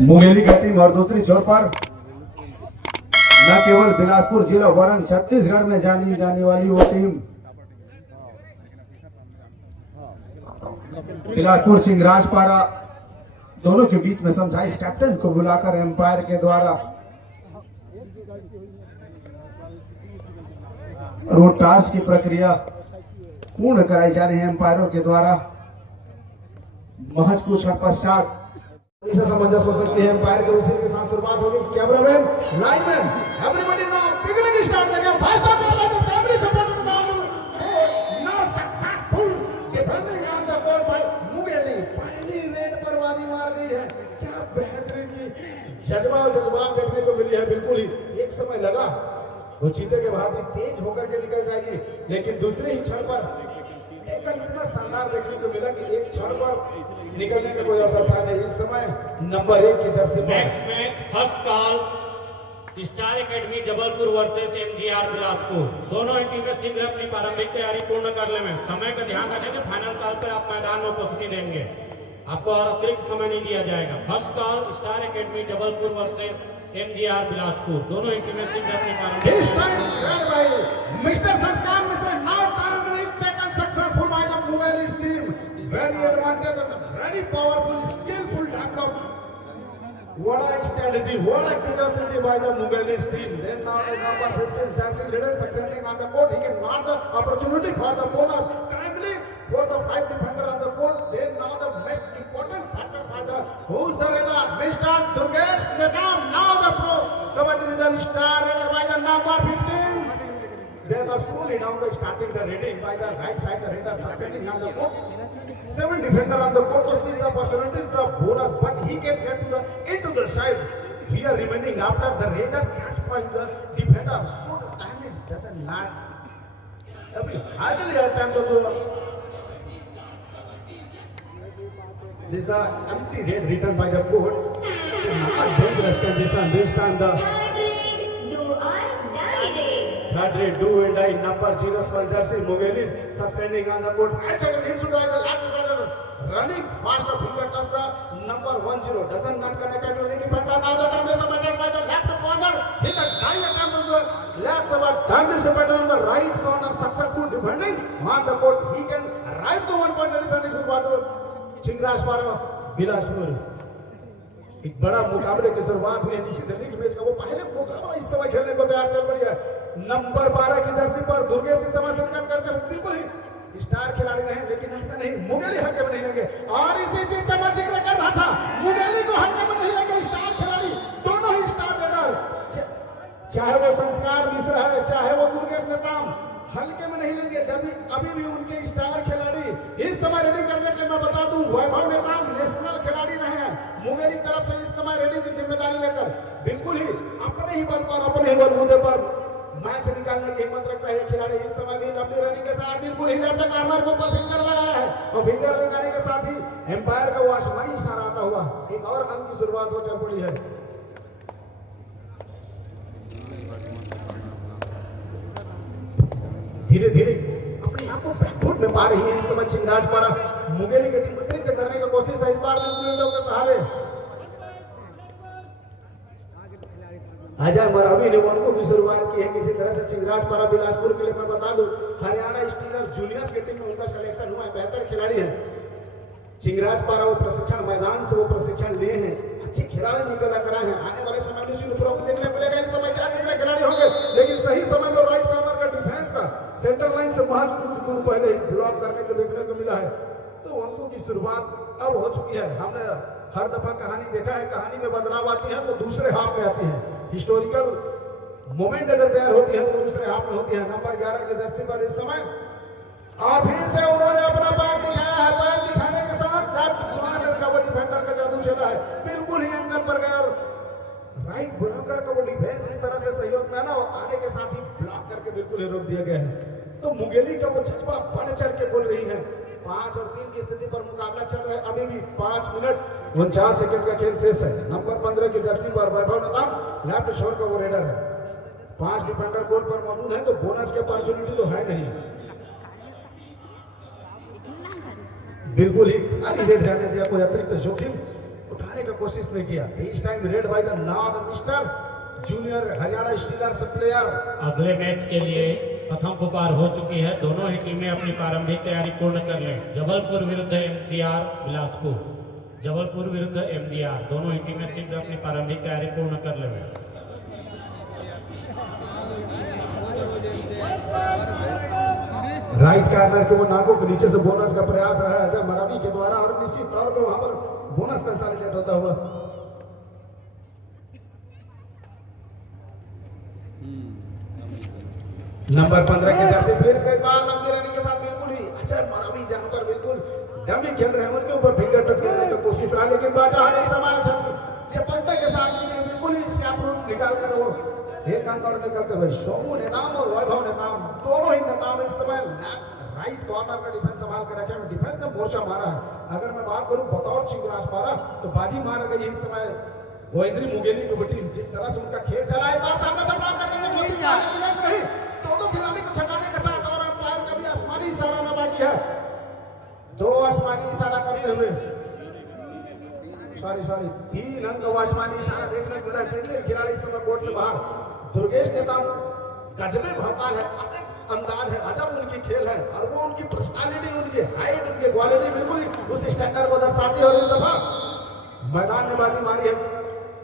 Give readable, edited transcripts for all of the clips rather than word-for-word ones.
मुंगेली की टीम और दूसरी छोर पर न केवल बिलासपुर जिला वरन छत्तीसगढ़ में जानी जाने वाली वो टीम बिलासपुर सिंह राजपारा दोनों के बीच में समझाइश कैप्टन को बुलाकर एम्पायर के द्वारा और वो टास्क की प्रक्रिया पूर्ण कराई जा रही है एम्पायरों के द्वारा। महज कुछ पश्चात समंजस हो सकती है एम्पायर के विषय के साथ शुरुआत होगी। Cameraman lineman everybody now beginning start the game fast of the camera support to the no successful defending on the ball by Mungeli. पहली रेड पर बाजी मार गई है। क्या बेहतरीन की जज्बा और जज्बात देखने को मिली है। बिल्कुल ही एक समय लगा वो जीते के बाद ही तेज होकर के निकल जाएगी, लेकिन दूसरे ही क्षण पर इतना शानदार देखने को मिला कि एक क्षण पर निकलने का कोई अवसर था नहीं। इस समय नंबर 1 की Jersey next match first call star academy Jabalpur versus MGR Bilaspur. दोनों ही टीमें शीघ्र अपनी प्रारंभिक तैयारी पूर्ण कर ले में समय का ध्यान रखें कि फाइनल कॉल पर आप मैदान में उपस्थिति देंगे, आपको और अतिरिक्त समय नहीं दिया जाएगा। First call star academy Jabalpur versus MGR Bilaspur. दोनों ही टीमें शीघ्र अपनी प्रारंभिक मिस्टर संस्कार mister now time taken successful by the Mungeli team. Very advantage and very powerful skillful tackle. What a strategy, what a curiosity by the Mughali team. Then now the number 15 Sarsi leader succeeding on the court. He can mark the opportunity for the bonus timely for the 5 defender on the court. Then now the most important factor for the who's the leader, Mr. Durgesh Nedam. Now the pro kabaddi leader star leader by the number 15. They are slowly down the starting the reading by the right side. The leader succeeding on the court. 7 defender on the court to see the opportunity, the bonus, but he can get to the into the side. We are remaining after the raider catch by the defender. So the timing doesn't not. Every hardly have time to do. This is the empty raid written by the court. Not dangerous condition. This time the third raid do and die number 0 sponsors Mugheli sustaining on the court. Right side and inside the left side running fast of finger touch the number 10 doesn't not connect to any defender. Now the time is submitted by the left corner. Hit a die attempt to the left side. Time is submitted on the right corner. Successful defending on the court. He can right to 1 point addition is what चिंगराज पारा बिलासपुर। एक बड़ा मुकाबले की शुरुआत हुई है। निश्चित league match का वो पहले मुकाबला इस समय खेलने को तैयार चल रही है। नंबर 12 की जर्सी पर दुर्गेश इस समय शिरकत करते हैं। बिल्कुल ही स्टार खिलाड़ी रहे, लेकिन ऐसा नहीं मुंगेली हल्के में नहीं लेंगे। और इसी चीज का मैं जिक्र कर रहा था, मुंगेली को हल्के में नहीं लेंगे। स्टार खिलाड़ी दोनों ही स्टार रेडर, चाहे वो संस्कार मिश्रा है चाहे वो दुर्गेश नेताम, हल्के में नहीं लेंगे। जब अभी भी उनके स्टार खिलाड़ी इस समय रेडिंग करने के लिए मैं बता दूं वैभव नेताम नेशनल खिलाड़ी रहे हैं। मुंगेली तरफ से इस समय रेडिंग की जिम्मेदारी लेकर बिल्कुल ही अपने ही बल पर अपने ही बलबूते पर मैच निकालने की हिम्मत रखता है खिलाड़ी। इस समय भी लंबी रनिंग के साथ बिल्कुल ही लेफ्ट कॉर्नर के ऊपर फिंगर लगाया है और फिंगर लगाने के साथ ही एम्पायर का वो आसमानी इशारा आता हुआ एक और अंक की शुरुआत हो चल पड़ी है। धीरे धीरे अपने आप को बैकफुट में पा रही है इस समय चिंगराज पारा। मुंगेली की टीम अतिरिक्त करने की कोशिश है इस बार बिल्कुल के सहारे। अजय मरावी ने उनको भी शुरुआत की है किसी तरह से चिंगराज पारा बिलासपुर के लिए। मैं बता दूं हरियाणा स्टीलर्स जूनियर्स की टीम में उनका सिलेक्शन हुआ है, बेहतर खिलाड़ी है। चिंगराज पारा वो प्रशिक्षण मैदान से वो प्रशिक्षण लिए हैं, अच्छे खिलाड़ी निकल कर आए हैं। आने वाले समय में यूनिफॉर्म देखने को मिलेगा इस समय क्या कितने खिलाड़ी होंगे, लेकिन सही समय में राइट कॉर्नर का डिफेंस का सेंटर लाइन से महज कुछ दूर पहले ही ब्लॉक करने को देखने को मिला है। तो उनको की शुरुआत अब हो चुकी है। हमने हर दफा कहानी देखा है, कहानी में बदलाव आती है तो दूसरे हाफ में आती है। हिस्टोरिकल मोमेंट अगर तैयार होती है तो दूसरे हाफ में होती है। नंबर 11 की जर्सी पर इस समय और फिर से उन्होंने अपना पैर दिखाया है। पैर दिखाने के साथ लेफ्ट कॉर्नर का वो डिफेंडर का जादू चला है, बिल्कुल ही अंदर पर गया और राइट ब्लॉकर का वो डिफेंस इस तरह से सहयोग में ना आने के साथ ही ब्लॉक करके बिल्कुल ही रोक दिया गया है। तो मुंगेली का वो जज्बा बढ़ चढ़ के बोल रही है। 5 और 3 की स्थिति पर मुकाबला चल रहा है। अभी भी 5 मिनट 49 सेकंड का खेल शेष है। नंबर 15 की जर्सी पर वैभव नेताम लेफ्ट शोर का वो रेडर है। 5 डिफेंडर कोर्ट पर मौजूद है तो बोनस की अपॉर्चुनिटी तो है नहीं, बिल्कुल ही खाली रेड जाने दिया, कोई अतिरिक्त जोखिम उठाने की कोशिश नहीं किया। इस टाइम रेड बाय द नाम mister junior Haryana stealers player. अगले मैच के लिए प्रथम पुकार हो चुकी है। दोनों ही टीमें अपनी प्रारंभिक तैयारी पूर्ण कर लें। जबलपुर विरुद्ध एमजीआर बिलासपुर, जबलपुर विरुद्ध एमजीआर, दोनों ही टीमें शीघ्र अपनी प्रारंभिक तैयारी पूर्ण कर लें। राइट कार्नर के वो नाकों के नीचे से बोनस का प्रयास रहा है अजय मरावी के द्वारा और निश्चित तौर पे वहां पर बोनस कंसोलिडेट होता हुआ। नंबर 15 की तरफ से फिर से बाल लंबी रनिंग के साथ बिल्कुल ही अजय मरावी जहां पर बिल्कुल डमी खेल रहे हैं उनके ऊपर फिंगर टच करने की कोशिश रहा, लेकिन बाजा हर समय सफलता के साथ बिल्कुल ही स्कैप रूट निकाल कर वो एक अंक और निकलते हुए सोमू नेताम और वैभव नेताम दोनों ही नेताम इस समय राइट कॉर्नर का डिफेंस संभाल कर रखे हैं। डिफेंस ने मोर्चा मारा है। अगर मैं बात करूं बतौर शिवराज पारा तो बाजी मार गई इस समय गोविंद्री मुगेली की टीम। जिस तरह से उनका खेल चला एक बार सामने से ब्लॉक करने की कोशिश नहीं, दो खिलाड़ी को छकाने के साथ और अंपायर का भी आसमानी इशारा ना बाकी है। दो आसमानी इशारा करते हुए सॉरी 3 अंक आसमानी इशारा देखने को मिला। केंद्रीय खिलाड़ी इस समय कोर्ट से बाहर। दुर्गेश नेताम गजबे भौकाल है, अजब अंदाज है, अजब उनकी खेल है और वो उनकी पर्सनालिटी, उनकी हाइट, उनकी क्वालिटी बिल्कुल उस स्टैंडर्ड को दर्शाती है। और इस दफा मैदान में बाजी मारी है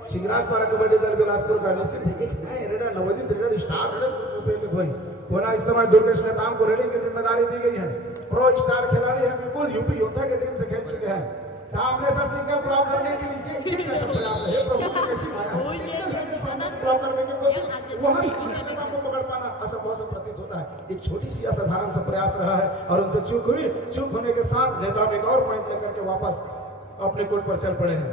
सिंगराज पारा कबड्डी दल बिलासपुर का। निश्चित एक नए रेडर नवोदित रेडर स्टार रेडर हुई पुनः इस समय दुर्गेश नेताम को रेडिंग की जिम्मेदारी दी गई है। प्रो स्टार खिलाड़ी है, बिल्कुल यूपी योद्धा की टीम से खेल चुके हैं। सामने से सिंगल ब्लॉक करने के लिए ये कैसा प्रयास है प्रभु, कैसी माया है। सिंगल हेड के सामने से ब्लॉक करने की कोशिश, वहां नेताम को पकड़ पाना असंभव सा प्रतीत होता है। एक छोटी सी असाधारण सा प्रयास रहा है और उनसे चूक हुई। चूक होने के साथ नेताम एक और पॉइंट लेकर के वापस अपने कोर्ट पर चल पड़े हैं।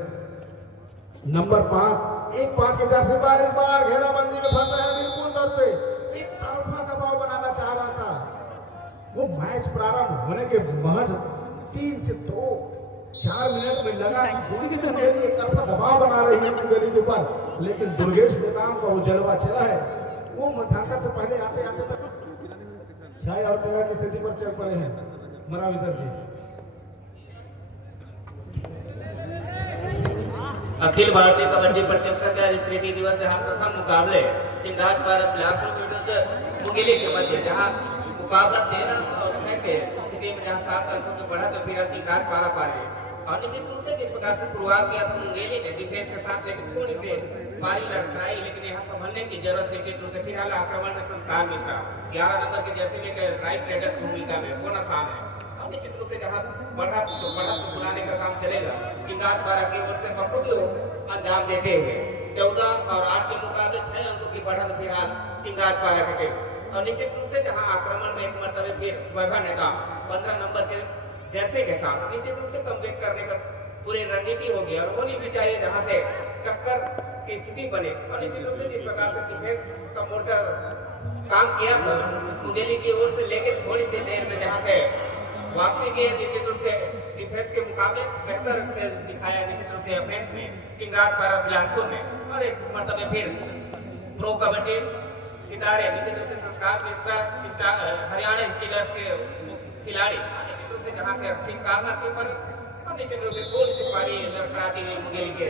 नंबर 5 के जर्सी पर इस बार घेराबंदी में फंसा है। बिल्कुल दर से एक तरफा दबाव बनाना चाह रहा था। वो मैच प्रारंभ होने के महज 3 से 4 मिनट में लगा कि मुंगेली एक तरफा दबाव बना रही है मुंगेली के ऊपर, लेकिन दुर्गेश नेताम का वो जलवा चला है। वो मध्यांतर से पहले आते आते तक 6 और 13 की स्थिति पर चल पड़े हैं मरावी सर जी। अखिल भारतीय कबड्डी प्रतियोगिता के तृतीय दिवस जहां प्रथम मुकाबले सिंगराज पारा बिलासपुर विरुद्ध मुंगेली के मध्य जहां मुकाबला 13 और 6 के स्थिति में जहां 7 अंकों के बढ़ा तो फिर सिंगराज पारा पारे। और निश्चित रूप से जिस प्रकार से शुरुआत किया था मुंगेली ने डिफेंस के साथ, लेकिन थोड़ी सी पारी लड़खड़ाई, लेकिन यहाँ संभलने की जरूरत निश्चित रूप से। फिलहाल आक्रमण में संस्कार मिश्रा 11 नंबर के जर्सी लेकर राइट रेडर भूमिका में बोनस आन है। और निश्चित रूप से जहाँ बढ़त तो बुलाने का काम चलेगा। सिंगराज पारा की ओर से बखूबी अंजाम देते हुए 14 और 8 के मुकाबले 6 अंकों की बढ़त फिलहाल सिंगराज पारा के टीम। और निश्चित रूप से जहाँ आक्रमण में एक मरतबे फिर वैभव नेताम 15 नंबर के जर्सी के साथ निश्चित रूप से कमबैक करने का पूरी रणनीति होगी और होनी भी चाहिए जहाँ से टक्कर की स्थिति बने। और निश्चित रूप से जिस प्रकार से डिफेंस का मोर्चा काम किया था मुंगेली की ओर से, लेकिन थोड़ी सी देर में जहाँ से वापसी के निश्चित रूप से डिफेंस के मुकाबले बेहतर खेल दिखाया निश्चित रूप से ऑफेंस में सिंगराज पारा बिलासपुर में। और एक मरतबे फिर प्रो कबड्डी सितारे निश्चित रूप से संस्कार मिश्रा हरियाणा स्टीलर्स के खिलाड़ी निश्चित रूप से जहाँ से ठीक कार्नर के ऊपर निश्चित रूप से थोड़ी सी पारी लड़खड़ाती हुई मुंगेली के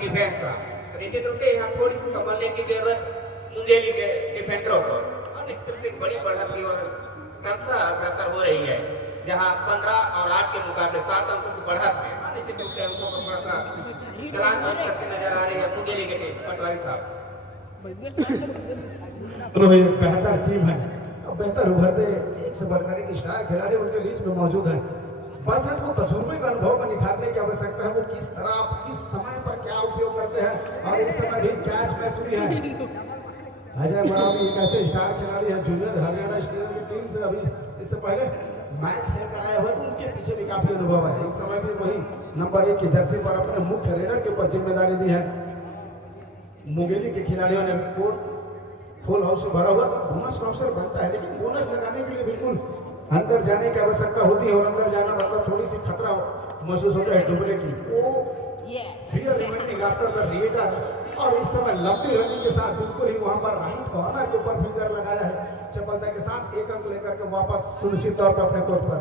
डिफेंस का। निश्चित रूप से यहाँ थोड़ी सी संभलने की जरूरत मुंगेली के डिफेंडरों को। और निश्चित रूप से एक बड़ी बढ़त की ओर क्रमशः अग्रसर हो रही है जहाँ 15 और 8 के मुकाबले 7 अंकों की बढ़त में निश्चित रूप से अंकों को थोड़ा सा चलान करती नजर आ रही है मुंगेली की टीम। पटवारी साहब बेहतर टीम है, बेहतर उभरते एक से बढ़कर एक स्टार खिलाड़ी उनके बीच में मौजूद है। बस वो तजुर्बे का अनुभव को निखारने की आवश्यकता है। वो किस तरह किस समय पर क्या उपयोग करते हैं और इस समय भी कैच मैसूरी है। अजय मरावी एक ऐसे स्टार खिलाड़ी हैं जूनियर हरियाणा स्टीलर की टीम से अभी इससे पहले मैच खेलकर आए हुए, उनके पीछे भी काफी अनुभव है। इस समय भी वही नंबर 1 की जर्सी पर अपने मुख्य रेडर के ऊपर जिम्मेदारी दी है। मुंगेली के खिलाड़ियों ने कोर्ट फुल हाउस से भरा हुआ तो बोनस का अवसर बनता है, लेकिन बोनस लगाने के लिए बिल्कुल अंदर जाने की आवश्यकता होती है। और अंदर जाना मतलब थोड़ी सी खतरा महसूस होता है डूबने की। वो और इस समय लंबी रनिंग के साथ बिल्कुल ही वहां पर राइट कॉर्नर के ऊपर फिंगर लगाया है। चपलता के साथ 1 अंक लेकर के वापस सुनिश्चित तौर पर अपने कोर्ट पर।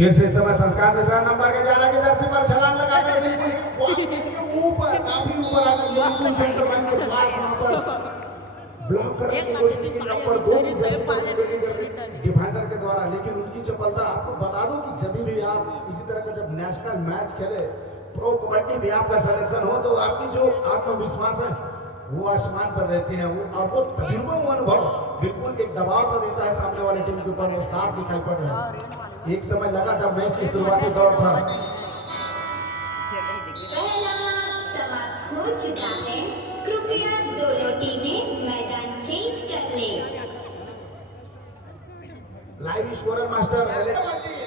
फिर से इस समय संस्कार मिश्रा नंबर के 11 की जर्सी पर छलांग लगाकर बिल्कुल ही बॉक्सिंग के ऊपर काफी ऊपर आकर बिल्कुल सेंटर लाइन के पास वहां पर ब्लॉक करने की कोशिश की नंबर 2 की जर्सी पर डिफेंडर के द्वारा, लेकिन उनकी चपलता। आपको बता दूं कि जब भी आप इसी तरह का जब नेशनल मैच खेले, प्रो कबड्डी में आपका सिलेक्शन हो, तो आपकी जो आत्मविश्वास है वो आसमान पर रहती है, वो और वो तजुर्बा, वो अनुभव बिल्कुल एक दबाव सा देता है सामने वाली टीम के ऊपर, वो साफ दिखाई पड़ रहा है। एक समय लगा जब मैच की शुरुआती दौर था। समाप्त हो चुका है, कृपया दोनों टीमें मैदान चेंज कर लें। Live scorer master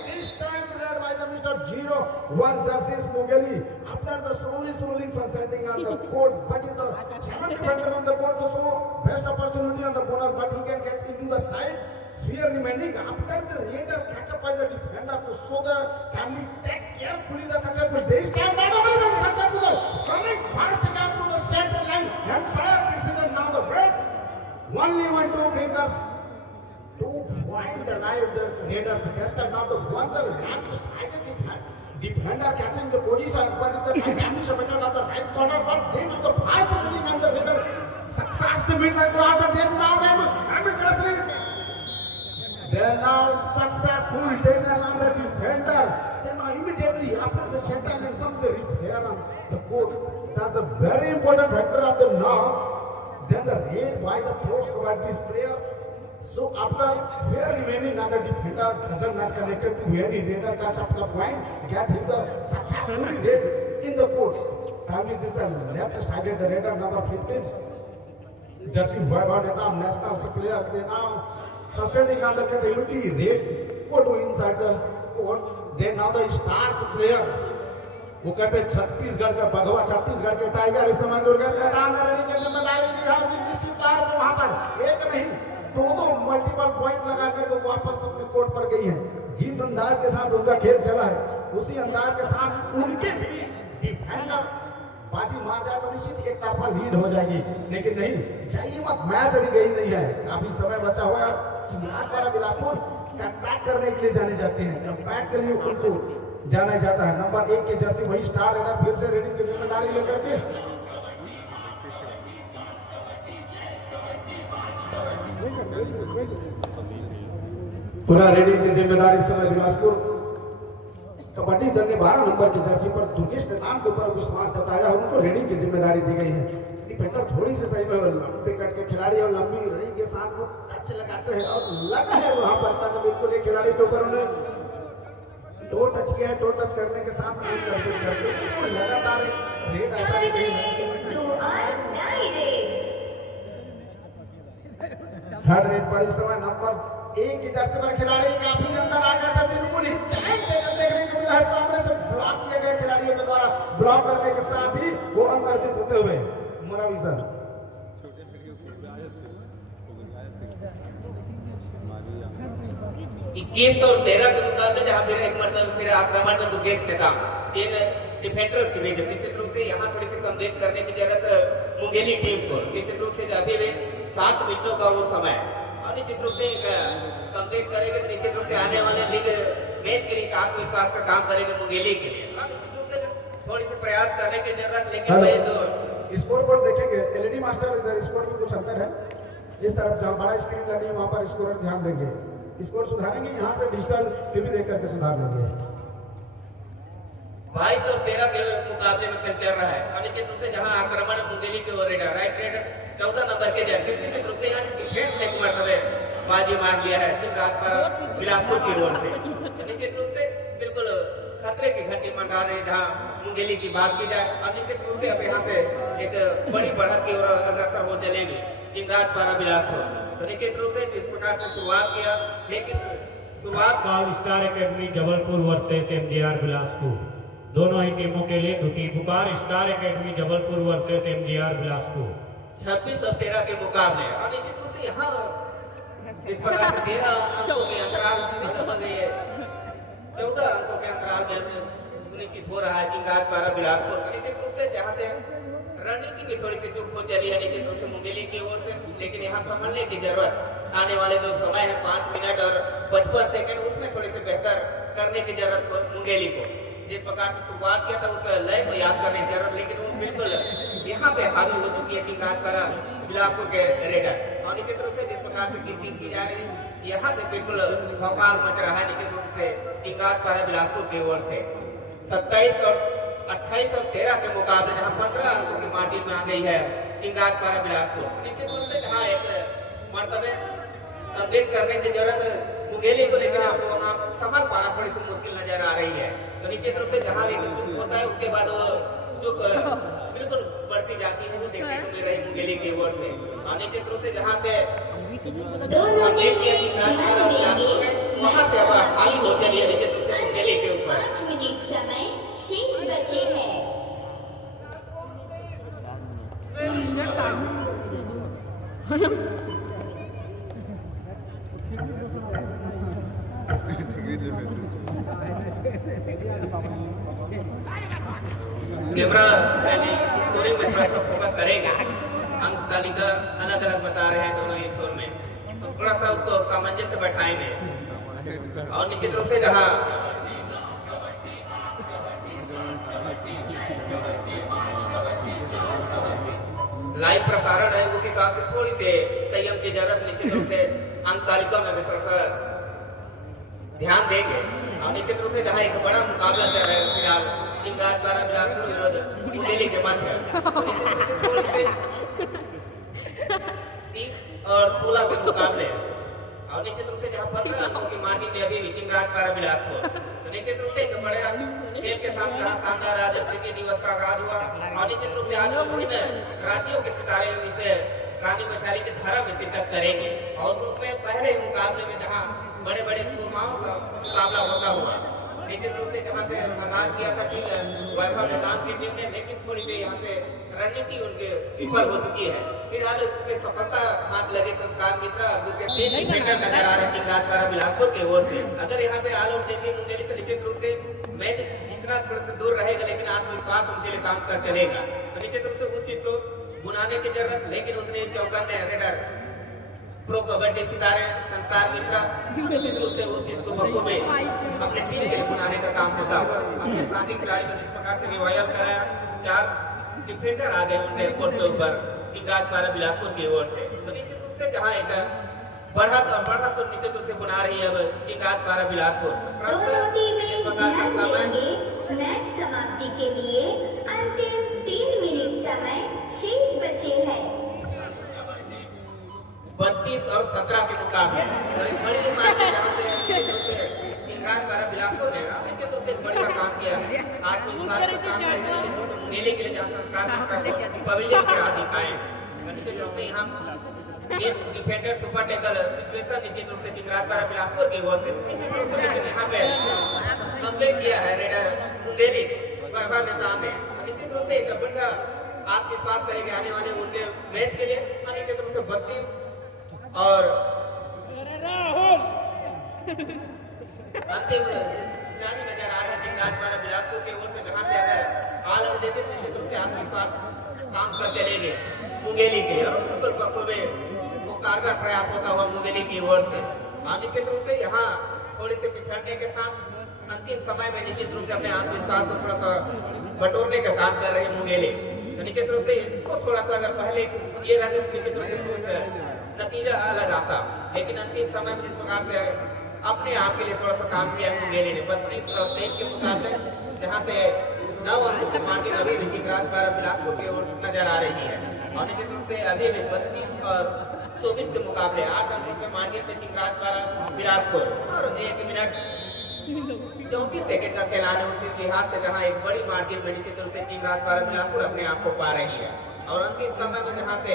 this time played by the Mr. 01 Xerxes Mugheli. After the slowly sunsetting on the court, but is the second defender on the court, so best opportunity on the bonus, but he can get into the side. Fear remaining after the raider catch up by the defender, so the family take carefully the successful. This time not only the successful, coming fast again to the center line, empire decision now the break. Only 1-2 fingers. 2 point arrived the raiders against now the one the left side defender catching the position, but the damage better on the right corner, but then the fast running on the raider success the midnight rather then now them ambitiously then now successful taken on the defender, then immediately after the center line some the repair on the court. That's the very important factor of the now. Then the raid by the post about this player. So after where remaining now the defender doesn't not connected to any raider touch up the point, get him the successfully raid in the court. Timing is the left sided the raider number 15. Jersey Vaibhav Netam national player, they now sustaining on the continuity raid go to inside the court. Then now the stars player वो कहते हैं छत्तीसगढ़ का भगवा, छत्तीसगढ़ के tiger इस समय दुर्गा मैदान में रहने की जिम्मेदारी ली है निश्चित तौर पर वहां पर एक नहीं दो मल्टीपल पॉइंट लगाकर वो वापस अपने कोर्ट पर गई है। जिस अंदाज के साथ उनका खेल चला है उसी अंदाज के साथ उनके भी डिफेंडर बाजी मार जाए तो निश्चित एक तरफा लीड हो जाएगी, लेकिन नहीं चाहिए मत, मैच अभी गई नहीं है, काफी समय बचा हुआ है। चिमराज द्वारा बिलासपुर कम्बैक करने के लिए जाने जाते हैं, कम्बैक के लिए उनको जाना जाता है। नंबर 1 की जर्सी वही स्टार रेडर फिर से रेडिंग की जिम्मेदारी लेकर के पुनः रेडिंग की जिम्मेदारी इस समय बिलासपुर कबड्डी दल ने 12 नंबर की जर्सी पर दुर्गेश नेताम के ऊपर विश्वास जताया और उनको रेडिंग की जिम्मेदारी दी गई है। डिफेंडर थोड़ी सी सही में लंबे कट के खिलाड़ी और लंबी रेडिंग के साथ वो टच लगाते हैं और लगा है वहां पर तक बिल्कुल एक खिलाड़ी के ऊपर उन्हें टो टच किया है। टो टच करने के साथ लगातार रेड ऐसा थर्ड रेड पर इस समय नंबर 1 की जर्सी पर खिलाड़ी काफी अंदर आ गया था, बिल्कुल ही चैन देकर देखने को मिला है। सामने से ब्लॉक किए गए खिलाड़ियों के द्वारा ब्लॉक करने के साथ ही वो अंतर्जित होते हुए मुरावी सर 21 और 13 के मुकाबले जहां फिर एक मरतबा फिर आक्रमण में दुर्गेश नेताम 3 डिफेंडर के बीच निश्चित रूप से यहाँ थोड़ी सी कमबैक करने की जरूरत मुंगेली टीम को। निश्चित रूप से अभी भी 7 मिनटों का वो समय और निश्चित रूप से कमबैक करेंगे तो निश्चित रूप से आने वाले लीग मैच के लिए आत्मविश्वास का काम करेंगे मुंगेली के लिए। निश्चित रूप से थोड़ी सी प्रयास करने की जरूरत, लेकिन वही तो स्कोर बोर्ड देखेंगे एलईडी मास्टर इधर स्कोर में कुछ अंतर है, इस तरफ जहाँ बड़ा स्क्रीन लगी है वहाँ पर स्कोर ध्यान देंगे, स्कोर सुधारेंगे, यहाँ से डिजिटल टीवी देख करके सुधार लेंगे। 22 और 13 के मुकाबले में खेल चल रहा है और निश्चित रूप से जहां आक्रमण मुंगेली के ओर रेडर राइट रेडर 14 नंबर के जर्सी निश्चित रूप से यहाँ डिफेंस में एक मरतबे बाजी मार लिया है रात पर बिलासपुर की ओर से। निश्चित रूप से बिल्कुल खतरे की घंटी मंडरा रही है जहाँ मुंगेली की बात की जाए और निश्चित रूप से अब यहाँ से एक बड़ी बढ़त की ओर अग्रसर हो चलेगी चिंगाज द्वारा बिलासपुर। तो निश्चित रूप से जिस प्रकार से शुरुआत किया, लेकिन शुरुआत काल star academy Jabalpur versus MGR Bilaspur, दोनों ही टीमों के लिए द्वितीय पुकार star academy Jabalpur versus MGR Bilaspur. 26 और 13 के मुकाबले और निश्चित रूप से यहाँ इस प्रकार से 13 अंकों के अंतराल लगभग 14 अंकों के अंतराल में सुनिश्चित हो रहा है कि राज द्वारा बिलासपुर निश्चित रूप से जहाँ से रणनीति की थोड़ी सी चूक हो चली है निश्चित रूप से मुंगेली की ओर से, लेकिन यहाँ संभलने की जरूरत आने वाले जो समय है 5 मिनट और 55 सेकंड उसमें थोड़ी सी बेहतर करने की जरूरत मुंगेली को। जिस प्रकार से शुरुआत किया था उस लय को याद करने की जरूरत, लेकिन वो बिल्कुल यहाँ पे हावी हो चुकी है चिंगारपारा बिलासपुर के रेडर। और निश्चित रूप से जिस प्रकार से गिनती की जा रही है, यहाँ से बिल्कुल भौकाल मच रहा है निश्चित रूप से चिंगारपारा बिलासपुर की ओर से। 27 और 28 और 13 के मुकाबले जहाँ 15 अंकों की मार्जिन में आ गई है चिंगारपारा बिलासपुर। निश्चित रूप से जहाँ एक मर्तबे अपडेट करने की जरूरत मुंगेली को, लेकिन आपको वहाँ संभल पाना थोड़ी सी मुश्किल नजर आ रही है। तो निश्चित रूप से जहाँ भी चूक होता है उसके बाद वो चूक बिल्कुल बढ़ती जाती है, वो देखने को मिल रही है मुंगेली की ओर से। और निश्चित रूप से जहाँ से दोनों टीमें वहाँ से अब हावी हो चली है निश्चित रूप से मुंगेली के ऊपर। 5 मिनट समय शेष बचे हैं। कैमरा स्कोरिंग में थोड़ा सा फोकस करेंगे। अंक तालिका अलग अलग बता रहे हैं दोनों ही छोर में, तो थोड़ा सा उसको सामंजस्य बैठाएंगे। और निश्चित रूप से जहाँ लाइव प्रसारण है उस हिसाब से थोड़ी से संयम की जरूरत निश्चित रूप से अंक तालिका में भी थोड़ा सा ध्यान देंगे। और निश्चित रूप से जहाँ एक बड़ा मुकाबला चल रहा है फिलहाल चिंगारपारा बिलासपुर विरोध मुंगेली के मध्य, थोड़ी से 30 और 16 के मुकाबले। और निश्चित रूप से जहाँ 15 अंकों की मार्जिन में अभी भी चिंगारपारा बिलासपुर, तो निश्चित रूप से एक बड़ा खेल के साथ जहाँ शानदार आज क्रिकेट दिवस का आगाज हुआ। और निश्चित रूप से आज विभिन्न राज्यों के सितारे इसे रानी बचारी की धारा में शिरकत करेंगे। और उसमें पहले ही मुकाबले में जहाँ बड़े बड़े सुरमाओं का मुकाबला होता हुआ निश्चित रूप से जहाँ से आगाज किया था ठीक वैभव मैदान की टीम ने, लेकिन थोड़ी देर यहाँ से रणनीति उनके ऊपर हो चुकी है। फिलहाल उसमें सफलता हाथ लगे संस्कार मिश्रा और दूसरे 3 डिफेंडर नजर आ रहे हैं चिंगारपारा बिलासपुर की ओर से। अगर यहाँ पे ऑल आउट देती है मुंगेली तो निश्चित रूप से मैच जितना थोड़ा सा दूर रहेगा, लेकिन आत्मविश्वास उनके लिए काम कर चलेगा। तो निश्चित रूप से उस चीज को बुनाने की जरूरत, लेकिन उतने चौकन्ने रेडर प्रो कबड्डी सितारे संस्कार मिश्रा निश्चित रूप से उस चीज को बखूबी अपने टीम के लिए बुनाने का काम होता है। अपने साथी खिलाड़ी को जिस प्रकार से रिवाइव कराया, 4 डिफेंडर आ गए उनके कोर्ट के ऊपर चिंगारपारा बिलासपुर की ओर से। तो निश्चित रूप से जहाँ एक बढ़त तो निश्चित रूप से बुना रही है अब चिंगारपारा बिलासपुर। दोनों टीमें ध्यान देंगे। मैच समाप्ति के लिए अंतिम 3 मिनट समय शेष बचे हैं। 32 और 17 के मुकाबले और एक बड़ी मार्जिन जहाँ से चिंगारपारा बिलासपुर ने निश्चित रूप से बढ़िया काम किया है। आत्मविश्वास का काम करेगा निश्चित रूप से मुंगेली के लिए जहाँ संस्कार पवेलियन के राह दिखाए। निश्चित रूप से यहाँ डिफेंडर सुपर टैकल सिचुएशन निश्चित रूप से चिंगारपारा बिलासपुर की ओर से निश्चित रूप से, लेकिन यहाँ पे कमबैक किया है रेडर मुंगेली वैभव मैदान ने। निश्चित रूप से एक बढ़िया आत्मविश्वास करेंगे आने वाले उनके मैच के लिए। निश्चित रूप से 32 और अंतिम जानी नजर आ रहा है चिंगारपारा बिलासपुर की ओर से, जहां से अगर ऑल आउट देते निश्चित रूप से आत्मविश्वास काम कर चलेंगे मुंगेली के लिए। और बिल्कुल बखूबी वो कारगर प्रयास होता हुआ मुंगेली की ओर से। और निश्चित रूप से यहाँ थोड़ी सी पिछड़ने के साथ अंतिम समय में निश्चित रूप से अपने आत्मविश्वास को थोड़ा सा बटोरने का काम कर रही है मुंगेली। तो निश्चित रूप से इसको थोड़ा सा अगर पहले ये रहते तो निश्चित रूप से कुछ नतीजा अलग आता, लेकिन अंतिम समय में जिस प्रकार से अपने आप के लिए थोड़ा सा काम किया मुंगेली ने 32 और 23 के मुकाबले, जहां से 9 अंकों की मार्जिन अभी भी चिंगारपारा बिलासपुर की ओर नजर आ रही है। और निश्चित रूप से अभी भी 32 और 24 के मुकाबले 8 अंकों के मार्जिन में चिंगारपारा बिलासपुर। और 1 मिनट 34 सेकंड का खेल आने उसी लिहाज से जहां एक बड़ी मार्जिन में निश्चित रूप से चिंगारपारा बिलासपुर अपने आप को पा रही है। और अंतिम समय में जहां से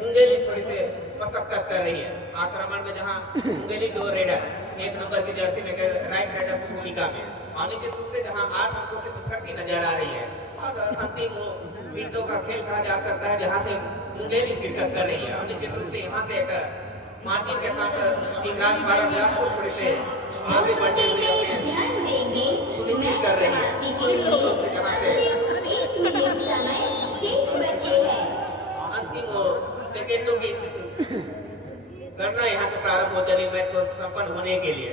मुंगेली थोड़ी से मशक्कत कर रही है आक्रमण में, जहां मुंगेली की ओर रेडर 1 नंबर की जर्सी में राइट रेडर की भूमिका में। और निश्चित रूप से जहां 8 अंकों से पिछड़ती नजर आ रही है। और अंतिम मिनटों का खेल कहा जा सकता है जहां से मुंगेली शिरकत कर रही है। और निश्चित रूप से यहाँ से एक मार्जिन के साथ चिंगारपारा बिलासपुर थोड़ी से आगे बढ़ते हुए अपने सुनिश्चित कर रही है। जहाँ से 1 मिनट समय शेष बचे हैं। अंतिम सेकेंडों की गणना यहाँ से प्रारंभ हो चली मैच को संपन्न होने के लिए।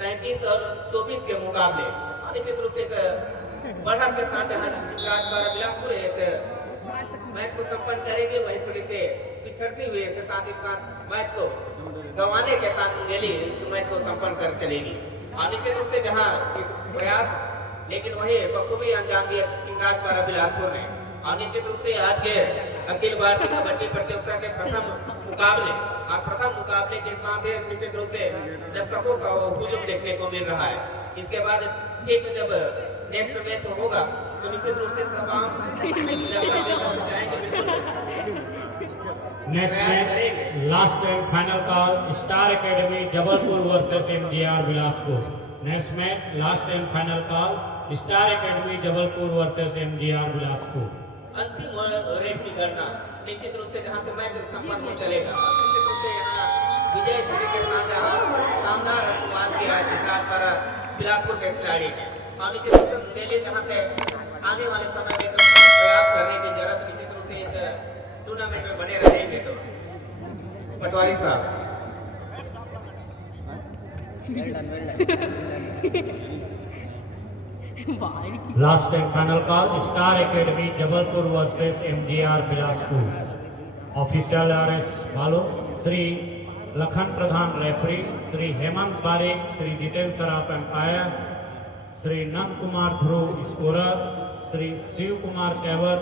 33 और 24 के मुकाबले और निश्चित रूप से एक बढ़त के साथ यहाँ राजबाड़ा बिलासपुर इस मैच को संपन्न करेगी। वही थोड़ी से पिछड़ती हुई के साथ ही साथ मैच को गंवाने के साथ मुंगेली इस मैच को संपन्न कर चलेगी। और निश्चित रूप से जहाँ एक प्रयास लेकिन वही बखूबी अंजाम दिया राजबाड़ा बिलासपुर ने। और निश्चित रूप से आज के अखिल भारतीय कबड्डी प्रतियोगिता के प्रथम मुकाबले के साथ ही निश्चित रूप से दर्शकों का हुजूम देखने को मिल रहा है। इसके बाद एक जब नेक्स्ट मैच होगा तो निश्चित रूप से तमाम दर्शक जाएंगे। Next match last and final call star academy Jabalpur versus MGR Bilaspur. Next match last and final call star academy Jabalpur versus MGR Bilaspur. अंतिम रेट की गणना निश्चित रूप से जहां से मैच संपन्न हो चलेगा। निश्चित रूप से यहाँ विजय के साथ शानदार शुरुआत किया है राजबाड़ा बिलासपुर के खिलाड़ी ने। और निश्चित रूप से मुंगेली जहां से आने वाले समय में तो प्रयास करने की जरूरत निश्चित रूप से इस टूर्नामेंट में बने रहेंगे। तो पटवारी साहब last and final call star academy Jabalpur versus MGR Bilaspur. Official RS बालो श्री लखन प्रधान रेफरी, श्री हेमंत बारिक, श्री जितेंद्र सराफ एम्पायर, श्री नंद कुमार ध्रुव स्कोरर, श्री शिव कुमार कैवर।